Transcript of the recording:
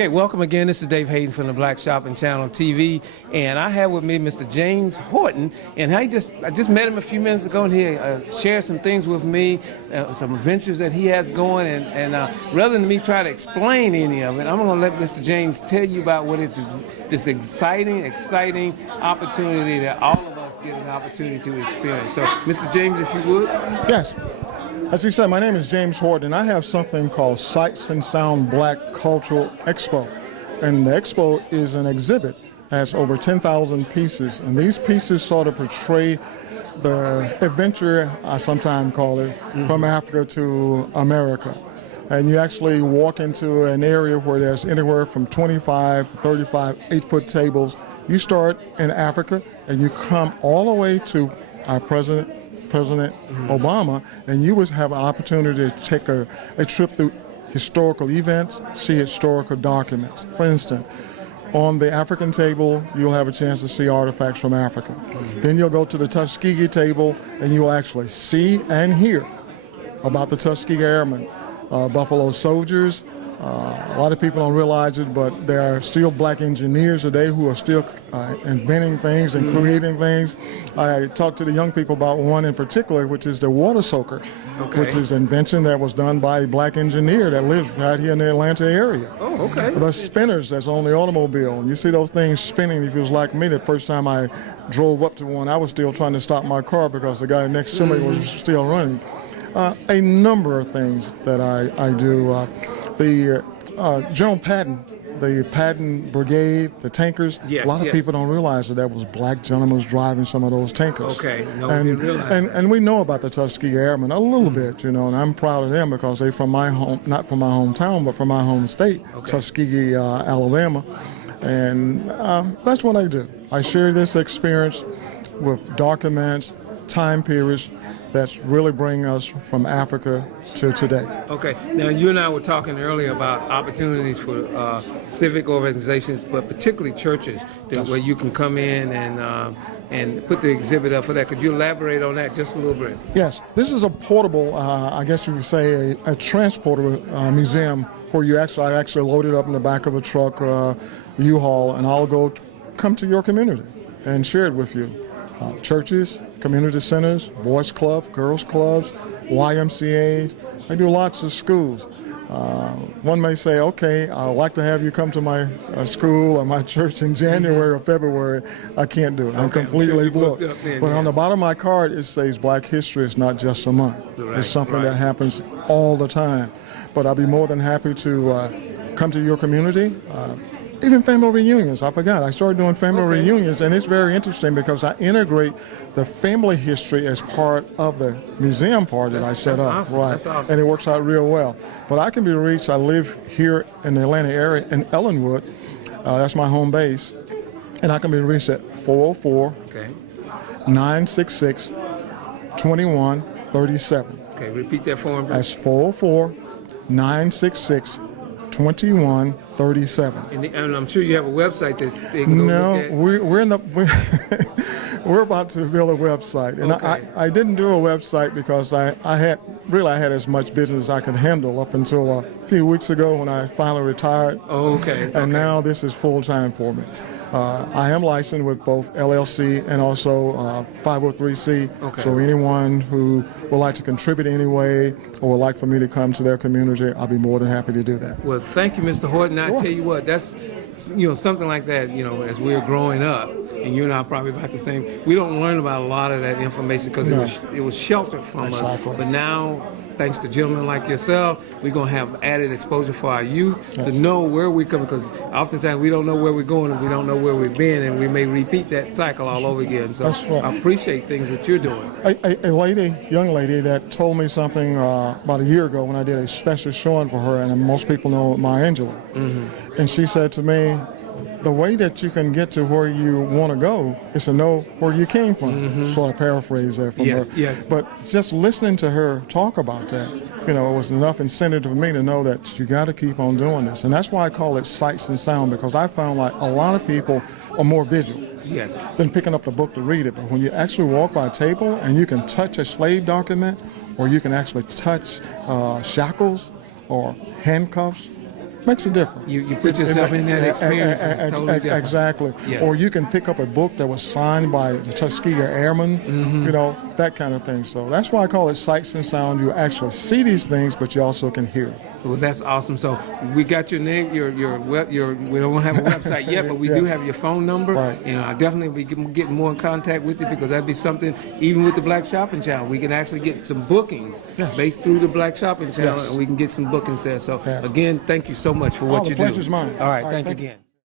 Okay, welcome again. This is Dave Hayden from the Black Shopping Channel TV, and I have with me Mr. James Horton, and I just met him a few minutes ago, and he shared some things with me, some adventures that he has going, and rather than me try to explain any of it, I'm going to let Mr. James tell you about what is this exciting opportunity that all of us get an opportunity to experience. So, Mr. James, if you would. Yes. As you said, my name is James Horton, and I have something called Sights and Sound Black Cultural Expo. And the expo is an exhibit that has over 10,000 pieces. And these pieces sort of portray the adventure, I sometimes call it, from Africa to America. And you actually walk into an area where there's anywhere from 25, 35, 8-foot tables. You start in Africa, and you come all the way to our President Obama, and you would have an opportunity to take a trip through historical events, see historical documents. For instance, on the African table, you'll have a chance to see artifacts from Africa. Then you'll go to the Tuskegee table, and you'll actually see and hear about the Tuskegee Airmen, Buffalo Soldiers. A lot of people don't realize it, but there are still black engineers today who are still inventing things and creating things. I talked to the young people about one in particular, which is the water soaker, which is an invention that was done by a black engineer that lives right here in the Atlanta area. Oh, okay. The spinners that's on the automobile. You see those things spinning. If it was like me, the first time I drove up to one, I was still trying to stop my car because the guy next to me was still running. A number of things that I do. The General Patton, the Patton Brigade, the tankers, yes, a lot of people don't realize that was black gentlemen driving some of those tankers. Okay, no, we didn't realize that. And we know about the Tuskegee Airmen a little bit, you know, and I'm proud of them because they're from my home, not from my hometown, but from my home state, Tuskegee, Alabama. And that's what I do. I share this experience with documents, time periods, that's really bringing us from Africa to today. Okay. Now, you and I were talking earlier about opportunities for civic organizations, but particularly churches, where you can come in and put the exhibit up for that. Could you elaborate on that just a little bit? Yes. This is a portable, I guess you would say, a transporter museum where I actually load it up in the back of a truck, U-Haul, and I'll come to your community and share it with you. Churches, community centers, boys clubs, girls clubs, YMCAs. I do lots of schools. One may say, okay, I'd like to have you come to my school or my church in January or February. I can't do it. I'm completely booked. But on the bottom of my card, it says Black History is not just a month. It's something that happens all the time. But I'll be more than happy to come to your community. Even family reunions, I forgot. I started doing family reunions, and it's very interesting because I integrate the family history as part of the museum part that I set up. Awesome. Right, that's awesome. And it works out real well. But I can be reached. I live here in the Atlanta area, in Ellenwood. That's my home base. And I can be reached at 404-966-2137. Okay, repeat that for me. That's 404-966-2137. And I'm sure you have a website that they can go look at. We're about to build a website, and I didn't do a website because I had as much business as I could handle up until a few weeks ago when I finally retired. And now this is full time for me. I am licensed with both LLC and also 503C. So anyone who would like to contribute in any way or would like for me to come to their community, I'll be more than happy to do that. Well, thank you, Mr. Horton. I tell you what, that's something like that. As we're growing up, and you and I are probably about the same. We don't learn about a lot of that information because it was sheltered from us. But now, thanks to gentlemen like yourself, we're going to have added exposure for our youth to know where we're coming, because oftentimes we don't know where we're going and we don't know where we've been, and we may repeat that cycle all over again. So I appreciate things that you're doing. A young lady that told me something about a year ago when I did a special showing for her, and most people know Maya Angelou. And she said to me, the way that you can get to where you want to go is to know where you came from. So I paraphrase that from her. Yes. But just listening to her talk about that, it was enough incentive for me to know that you got to keep on doing this. And that's why I call it Sights and Sound, because I found like a lot of people are more visual than picking up the book to read it. But when you actually walk by a table and you can touch a slave document, or you can actually touch shackles or handcuffs, makes a difference. You put yourself in that experience, and it's totally different. Exactly. Yes. Or you can pick up a book that was signed by the Tuskegee Airmen, you know, that kind of thing. So that's why I call it Sights and Sound. You actually see these things, but you also can hear it. Well, that's awesome. So we got your name, we don't have a website yet, but we do have your phone number. Right. And I definitely be getting more in contact with you, because that'd be something, even with the Black Shopping Channel, we can actually get some bookings based through the Black Shopping Channel, and we can get some bookings there. So again, thank you so much for what you do. The pleasure's mine. All right, All right, thank you thank you. again.